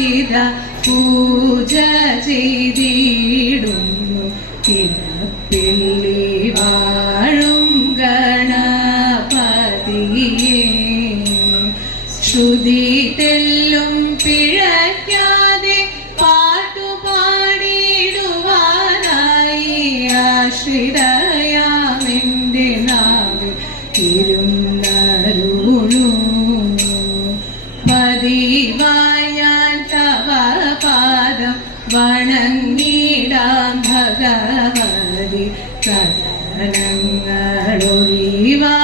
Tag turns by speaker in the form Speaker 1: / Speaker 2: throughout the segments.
Speaker 1: വചിത പൂജ ചെയ്തിടുന്നു. കിടപ്പിള്ളി വാഴും ഗണപതിയെ. ശ്രുതി തെല്ലും പിഴയ്ക്കാതെ പാട്ടുപാടിയിടുവാനായി ആശ്രിതയാമെന്റെ சரணங்களொழிவா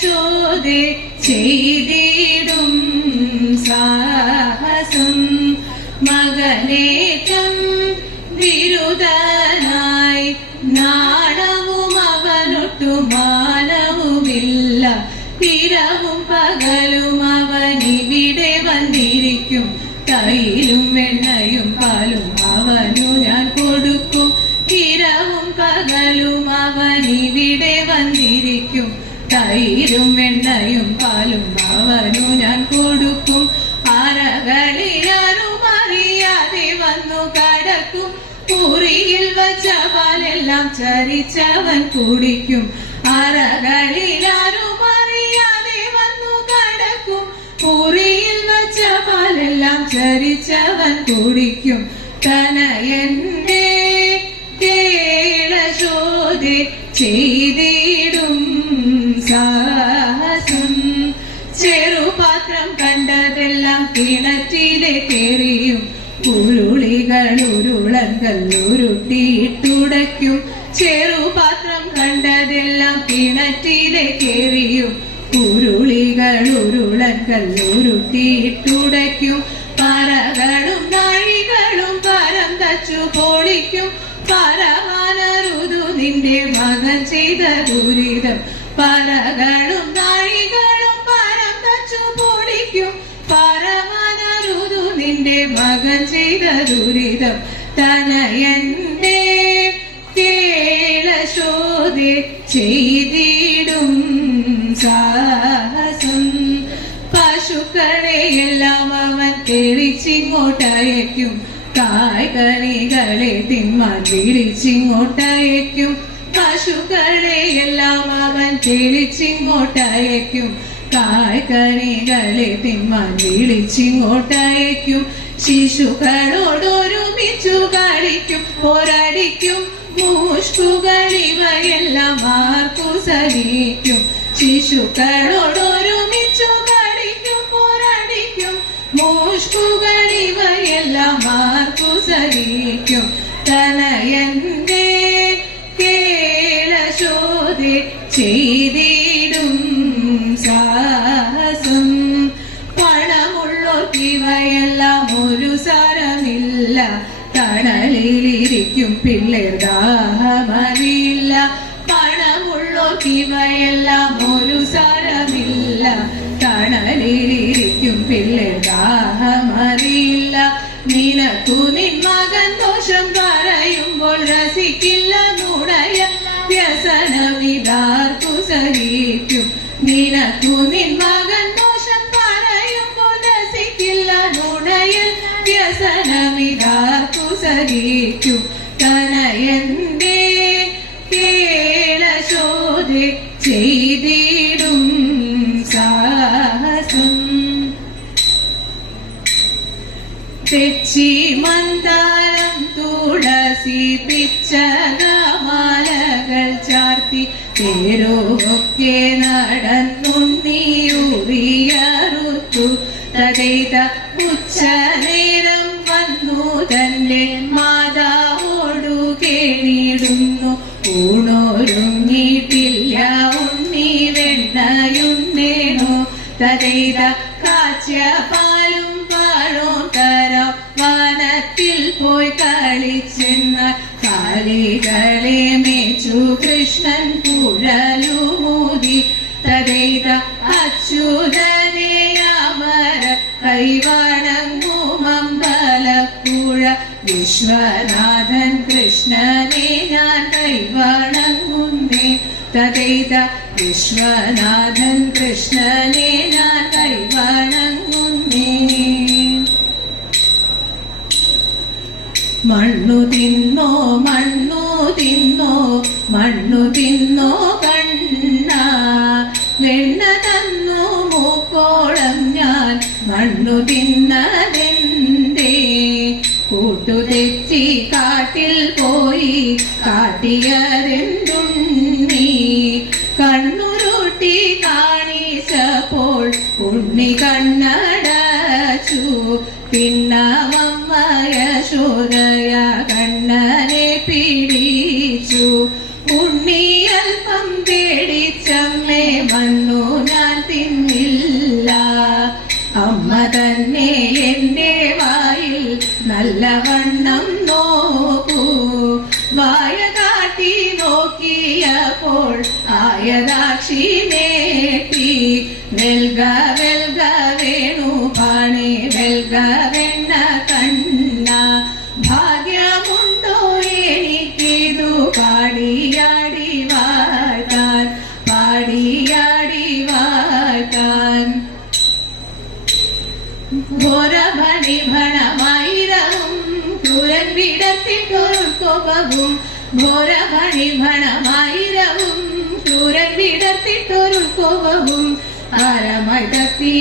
Speaker 1: കേളശോധെ ചെയ്തിടും കടക്കും മുറിയിൽ വച്ച ചരിച്ചവൻ കുടിക്കും അറകളിലാരും അറിയാതെ വന്നു കടക്കും. മുറിയിൽ വച്ച പാലെല്ലാം ചരിച്ചവൻ കുടിക്കും തനയന്റെ കേളശോധി ചെയ്തിടും ഉരുട്ടിയിട്ടുടയ്ക്കും ചെറുപാത്രം കണ്ടതെല്ലാം കിണറ്റിലെ കേറിയും. ഉരുളികൾ ഉരുളൻ ഉരുട്ടിയിട്ടുടയ്ക്കും പറകളും നാഴികളും പരം തച്ചു പൊളിക്കും. പരമാനരുതു നിന്റെ മകൻ ചെയ്ത ദുരിതം. പറകളും നാഴികളും പരം തച്ചു പൊളിക്കും. പരമാനരുതു നിന്റെ മകൻ ചെയ്ത ദുരിതം. തനയന്റെ പശുക്കളെയെല്ലാം അവൻ തിരിച്ചിങ്ങോട്ടയക്കും കായ്കനികളെ തിന്മാൻ തിരിച്ചിങ്ങോട്ടയക്കും പശുക്കളെയെല്ലാം അവൻ തിരിച്ചിങ്ങോട്ടയക്കും കായ്കനികളെ തിന്മാൻ വിളിച്ചിങ്ങോട്ടയക്കും ശിശുക്കളോടൊരുമിച്ചു കളിക്കും പോരടിക്കും മൂഷ്ടുകളിവയെല്ലാം ആർക്കു സഹിക്കും. ശിശുക്കളോടൊരുമിച്ചു മൂഷ്കുകൾ ഇവയെല്ലാം ആർക്കു സഹിക്കും? തനയന്റെ കേളശോധി ചെയ്തിടും സാഹസം. പണമുള്ളോർക്കിവയെല്ലാം ഒരു സാരമില്ല. തണലിലിരിക്കും പിള്ളേർ ദാഹമറിയില്ല. പണമുള്ളോർക്കിവയെല്ലാം ഒരു സാരമില്ല സഹിക്കും നിനക്കു നിൻ മകൻ ദോഷം പറയുമ്പോൾ രസിക്കില്ല നുണയൽ വ്യസനമിതാർക്കു സഹിക്കും തനയന്റെ തെച്ചി മന്ദാരം തുളസി പിച്ചകമാലകൾ ചാർത്തി തേരോക്കെ നടന്നുണ്ണിയുറിയറുത്തു തതേത ഉച്ചനേരം വന്നു തന്നെ മാതാവോടു കേണിടുന്നു. ഊണോരുങ്ങിയിട്ടില്ല ഉണ്ണി വെണ്ണയുണ്ണേണു. തതേത കാലികളെ മേച്ചു കൃഷ്ണൻ കുഴലുമൂതി തദൈത അച്യുതനെ അമര കൈവണങ്ങുമമ്പലപ്പുഴ വിശ്വനാഥൻ കൃഷ്ണനെ ഞാൻ കൈവണങ്ങുന്നേ. തതൈത വിശ്വനാഥൻ കൃഷ്ണനെ ഞാൻ കൈവണങ്ങുന്നേ മണ്ണു തിന്നോ മണ്ണു തിന്നോ മണ്ണു തിന്നോ കണ്ണ. വെണ്ണ തന്നു മൂക്കോളം ഞാൻ മണ്ണു തിന്നതെന്തേ? കൂട്ടുതെറ്റി കാട്ടിൽ പോയി കാട്ടിയതെന്തുണ്ണി കണ്ണുരുട്ടി കാണിച്ചപ്പോൾ ഉണ്ണി കണ്ണടച്ചു. പിന്നമമ്മയ நல்ல வண்ணம் വിടത്തിട്ടൊരുക്കൊപവും ഘോരഭണി ഭണമായിരവും. ക്രൂരൻ വിടത്തിട്ടൊരുക്കൊപവും ആരമായി തപ്പി.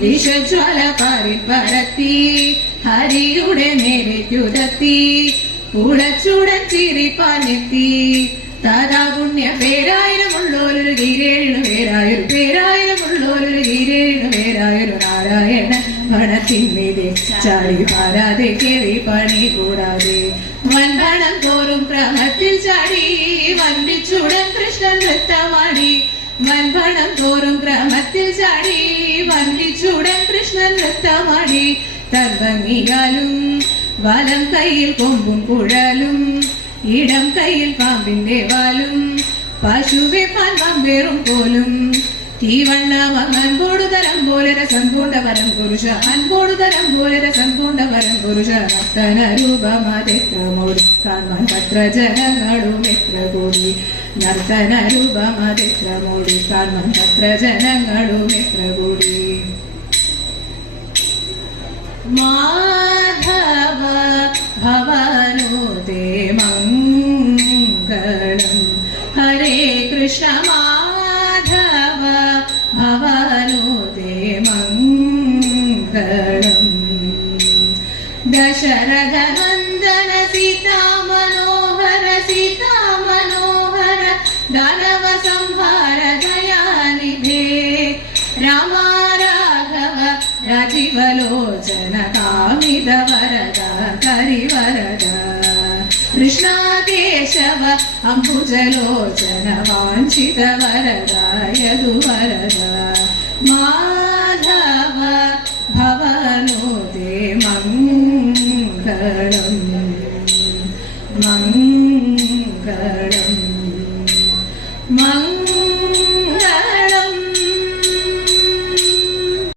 Speaker 1: വിഷജ്വല പറത്തി ഹരിയുടെ നേരയ്ക്കുതത്തി ഉളച്ചുടൻ ചിരിപ്പാനെത്തി താതാ പുണ്യ പേരായിരമുള്ളോരൊരു ഗിരേഴു പേരായൊരു പേരായിരമുള്ളോരൊരു ഗിരേഴു പേരായൊരു നാരായണ പണത്തിന്മേലെ ചാടി പാരാതെ കേറി പണി കൂടാതെ. വൻപണം തോറും ക്രമത്തിൽ ചാടി വന്ദിച്ചുടൻ കൃഷ്ണൻ നൃത്തമാടി. മൻപണം തോറും ക്രമത്തിൽ ചാടി വന്ദിച്ചുടൻ കൃഷ്ണൻ നൃത്തമാടി. തർവങ്ങിയാലും വലം കയ്യിൽ കൊമ്പും കുഴലും ഇടം കയ്യിൽ പാമ്പിന്റെ വാലും പശുവെ പാൻ വമ്പേറും പോലും തീവണ്ണ അൻപോടു തരം പോലെ രസം പൂണ്ട വരം പുരുഷ അൻപോടു തരം പോലെ രസം പൂണ്ട വരം പുരുഷ. നർത്തന കാണാൻ പത്ര ജനങ്ങളും എത്ര കൂടി നർത്തന കാണാൻ പത്ര ജനങ്ങളും എത്ര കൂടി മാധവ മംഗളം दानव संहार दयानिधे रामा राघव राजीवलोचन कामिद वरद करिवरद कृष्णा केशव अम्बुजलोचन वाञ्छित वरद यदुवरद